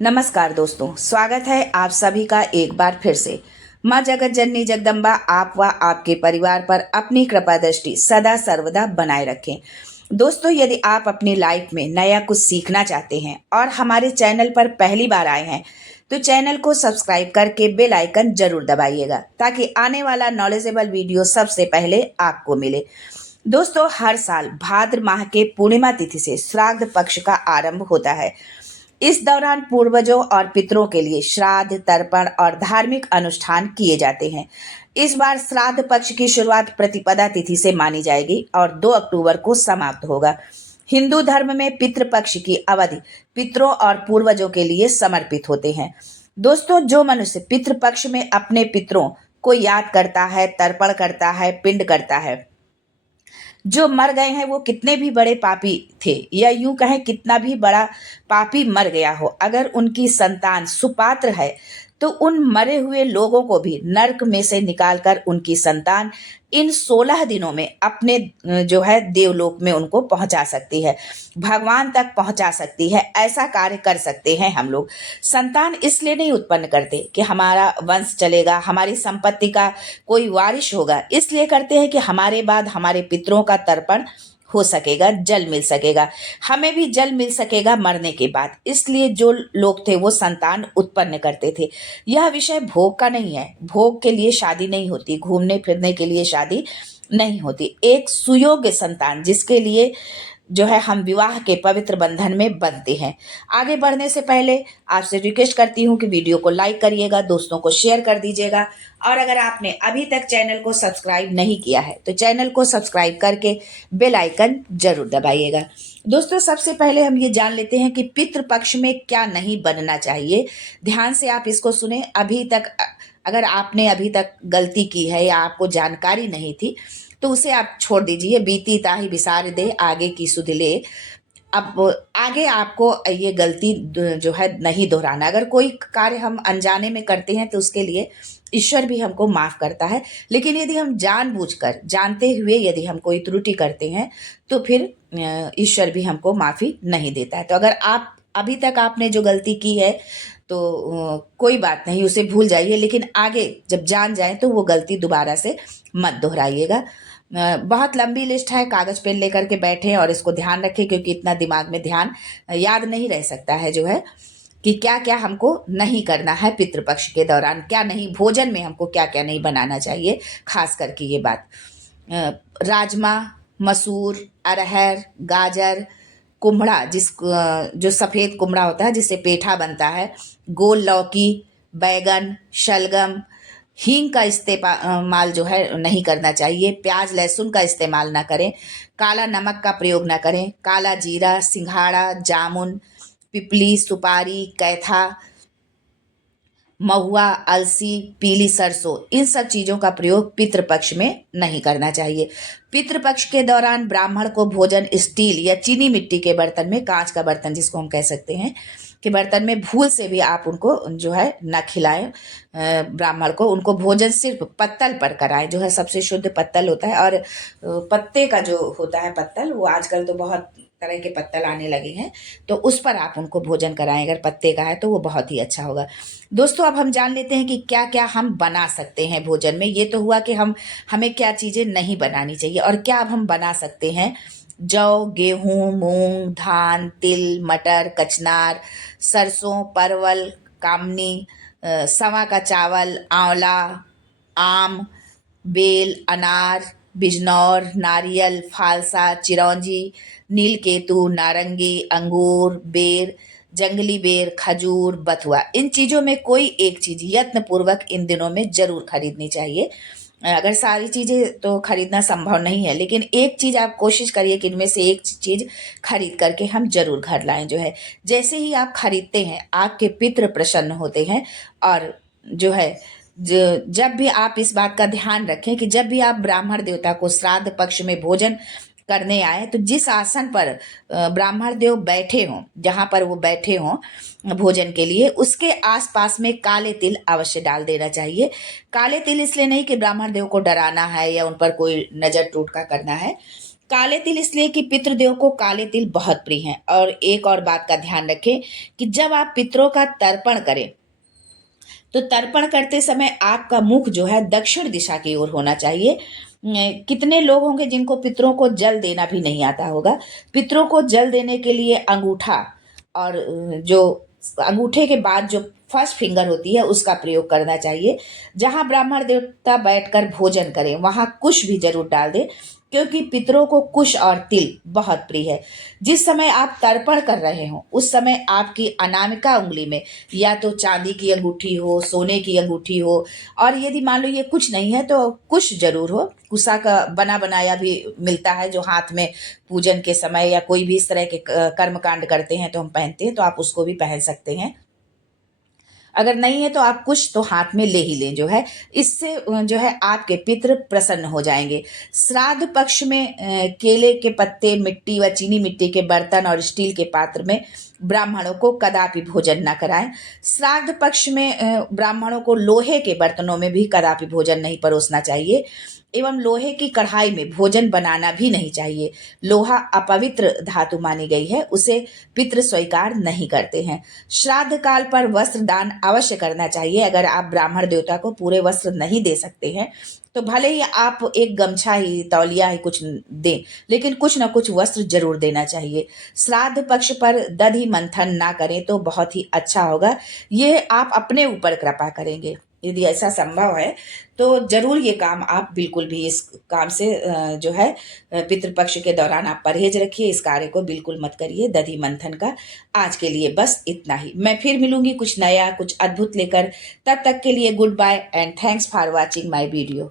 नमस्कार दोस्तों, स्वागत है आप सभी का एक बार फिर से। माँ जगत जननी जगदम्बा आप व आपके परिवार पर अपनी कृपा दृष्टि सदा सर्वदा बनाए रखें। दोस्तों, यदि आप अपनी लाइफ में नया कुछ सीखना चाहते हैं और हमारे चैनल पर पहली बार आए हैं तो चैनल को सब्सक्राइब करके बेल आइकन जरूर दबाइएगा ताकि आने वाला नॉलेजेबल वीडियो सबसे पहले आपको मिले। दोस्तों, हर साल भाद्र माह के पूर्णिमा तिथि से श्राद्ध पक्ष का आरंभ होता है। इस दौरान पूर्वजों और पितरों के लिए श्राद्ध, तर्पण और धार्मिक अनुष्ठान किए जाते हैं। इस बार श्राद्ध पक्ष की शुरुआत प्रतिपदा तिथि से मानी जाएगी और 2 अक्टूबर को समाप्त होगा। हिंदू धर्म में पितृपक्ष की अवधि पितरों और पूर्वजों के लिए समर्पित होते हैं। दोस्तों, जो मनुष्य पितृपक्ष में अपने पितरों को याद करता है, तर्पण करता है, पिंड करता है, जो मर गए हैं वो कितने भी बड़े पापी थे या यूं कहें कितना भी बड़ा पापी मर गया हो, अगर उनकी संतान सुपात्र है तो उन मरे हुए लोगों को भी नरक में से निकालकर उनकी संतान इन 16 दिनों में अपने जो है देवलोक में उनको पहुंचा सकती है, भगवान तक पहुंचा सकती है। ऐसा कार्य कर सकते हैं हम लोग। संतान इसलिए नहीं उत्पन्न करते कि हमारा वंश चलेगा, हमारी संपत्ति का कोई वारिश होगा, इसलिए करते हैं कि हमारे बाद हमारे पितरों का तर्पण हो सकेगा, जल मिल सकेगा, हमें भी जल मिल सकेगा मरने के बाद। इसलिए जो लोग थे वो संतान उत्पन्न करते थे। यह विषय भोग का नहीं है। भोग के लिए शादी नहीं होती, घूमने फिरने के लिए शादी नहीं होती। एक सुयोग्य संतान जिसके लिए जो है हम विवाह के पवित्र बंधन में बंधते हैं। आगे बढ़ने से पहले आपसे रिक्वेस्ट करती हूँ कि वीडियो को लाइक करिएगा, दोस्तों को शेयर कर दीजिएगा और अगर आपने अभी तक चैनल को सब्सक्राइब नहीं किया है तो चैनल को सब्सक्राइब करके बेल आइकन जरूर दबाइएगा। दोस्तों, सबसे पहले हम ये जान लेते हैं कि पितृपक्ष में क्या नहीं बनना चाहिए। ध्यान से आप इसको सुने। अगर आपने अभी तक गलती की है या आपको जानकारी नहीं थी तो उसे आप छोड़ दीजिए। बीती ताहि बिसार दे, आगे की सुध ले। अब आगे आपको ये गलती जो है नहीं दोहराना। अगर कोई कार्य हम अनजाने में करते हैं तो उसके लिए ईश्वर भी हमको माफ करता है, लेकिन यदि हम जानबूझकर जानते हुए यदि हम कोई त्रुटि करते हैं तो फिर ईश्वर भी हमको माफी नहीं देता है। तो अगर आप अभी तक आपने जो गलती की है तो कोई बात नहीं, उसे भूल जाइए, लेकिन आगे जब जान जाए तो वो गलती दोबारा से मत दोहराइएगा। बहुत लंबी लिस्ट है, कागज पेन लेकर के बैठें और इसको ध्यान रखें क्योंकि इतना दिमाग में ध्यान याद नहीं रह सकता है जो है कि क्या क्या हमको नहीं करना है पितृपक्ष के दौरान, क्या नहीं, भोजन में हमको क्या क्या नहीं बनाना चाहिए। खास करके ये बात, राजमा, मसूर, अरहर, गाजर, कुम्हड़ा, जो सफ़ेद कुम्हड़ा होता है जिससे पेठा बनता है, गोल लौकी, बैगन, शलगम, हींग का इस्तेमाल जो है नहीं करना चाहिए। प्याज लहसुन का इस्तेमाल ना करें। काला नमक का प्रयोग ना करें। काला जीरा, सिंघाड़ा, जामुन, पिपली, सुपारी, कैथा, महुआ, अलसी, पीली सरसों, इन सब चीज़ों का प्रयोग पितृपक्ष में नहीं करना चाहिए। पितृपक्ष के दौरान ब्राह्मण को भोजन स्टील या चीनी मिट्टी के बर्तन में, कांच का बर्तन जिसको हम कह सकते हैं, के बर्तन में भूल से भी आप उनको जो है न खिलाएं। ब्राह्मण को उनको भोजन सिर्फ पत्तल पर कराएं, जो है सबसे शुद्ध पत्तल होता है। और पत्ते का जो होता है पत्तल, वो आजकल तो बहुत तरह के पत्तल आने लगे हैं, तो उस पर आप उनको भोजन कराएं। अगर पत्ते का है तो वो बहुत ही अच्छा होगा। दोस्तों, अब हम जान लेते हैं कि क्या क्या हम बना सकते हैं भोजन में। ये तो हुआ कि हमें क्या चीज़ें नहीं बनानी चाहिए और क्या अब हम बना सकते हैं। जौ, गेहूँ, मूंग, धान, तिल, मटर, कचनार, सरसों, परवल, कामनी, सवा का चावल, आंवला, आम, बेल, अनार, बिजनौर, नारियल, फालसा, चिरौंजी, नीलकेतु, नारंगी, अंगूर, बेर, जंगली बेर, खजूर, बथुआ, इन चीज़ों में कोई एक चीज़ यत्नपूर्वक इन दिनों में जरूर खरीदनी चाहिए। अगर सारी चीज़ें तो खरीदना संभव नहीं है, लेकिन एक चीज़ आप कोशिश करिए कि इनमें से एक चीज़ खरीद करके हम जरूर घर लाएं। जो है जैसे ही आप खरीदते हैं आपके पितृ प्रसन्न होते हैं। और जो है जब भी आप इस बात का ध्यान रखें कि जब भी आप ब्राह्मण देवता को श्राद्ध पक्ष में भोजन करने आए तो जिस आसन पर ब्राह्मण देव बैठे हों, जहाँ पर वो बैठे हों भोजन के लिए, उसके आसपास में काले तिल अवश्य डाल देना चाहिए। काले तिल इसलिए नहीं कि ब्राह्मण देव को डराना है या उन पर कोई नज़र टोटका करना है। काले तिल इसलिए कि पितृदेव को काले तिल बहुत प्रिय हैं। और एक और बात का ध्यान रखें कि जब आप पितरों का तर्पण करें तो तर्पण करते समय आपका मुख जो है दक्षिण दिशा की ओर होना चाहिए। कितने लोग होंगे जिनको पितरों को जल देना भी नहीं आता होगा। पितरों को जल देने के लिए अंगूठा और जो अंगूठे के बाद जो फर्स्ट फिंगर होती है उसका प्रयोग करना चाहिए। जहां ब्राह्मण देवता बैठकर भोजन करें वहां कुश भी जरूर डाल दें, क्योंकि पितरों को कुश और तिल बहुत प्रिय है। जिस समय आप तर्पण कर रहे हो उस समय आपकी अनामिका उंगली में या तो चांदी की अंगूठी हो, सोने की अंगूठी हो, और यदि मान लो ये कुछ नहीं है तो कुश जरूर हो। कुशा का बना बनाया भी मिलता है जो हाथ में पूजन के समय या कोई भी इस तरह के कर्म कांड करते हैं तो हम पहनते हैं, तो आप उसको भी पहन सकते हैं। अगर नहीं है तो आप कुछ तो हाथ में ले ही लें जो है। इससे जो है आपके पितृ प्रसन्न हो जाएंगे। श्राद्ध पक्ष में केले के पत्ते, मिट्टी व चीनी मिट्टी के बर्तन और स्टील के पात्र में ब्राह्मणों को कदापि भोजन न कराएं। श्राद्ध पक्ष में ब्राह्मणों को लोहे के बर्तनों में भी कदापि भोजन नहीं परोसना चाहिए, एवं लोहे की कढ़ाई में भोजन बनाना भी नहीं चाहिए। लोहा अपवित्र धातु मानी गई है, उसे पितृ स्वीकार नहीं करते हैं। श्राद्ध काल पर वस्त्र दान अवश्य करना चाहिए। अगर आप ब्राह्मण देवता को पूरे वस्त्र नहीं दे सकते हैं तो भले ही आप एक गमछा ही, तौलिया ही कुछ दें, लेकिन कुछ ना कुछ वस्त्र जरूर देना चाहिए। श्राद्ध पक्ष पर दधि मंथन ना करें तो बहुत ही अच्छा होगा। ये आप अपने ऊपर कृपा करेंगे। यदि ऐसा संभव है तो जरूर ये काम आप बिल्कुल भी इस काम से जो है पितृपक्ष के दौरान आप परहेज रखिए। इस कार्य को बिल्कुल मत करिए दधि मंथन का। आज के लिए बस इतना ही। मैं फिर मिलूंगी कुछ नया, कुछ अद्भुत लेकर। तब तक के लिए good bye and thanks for watching my video.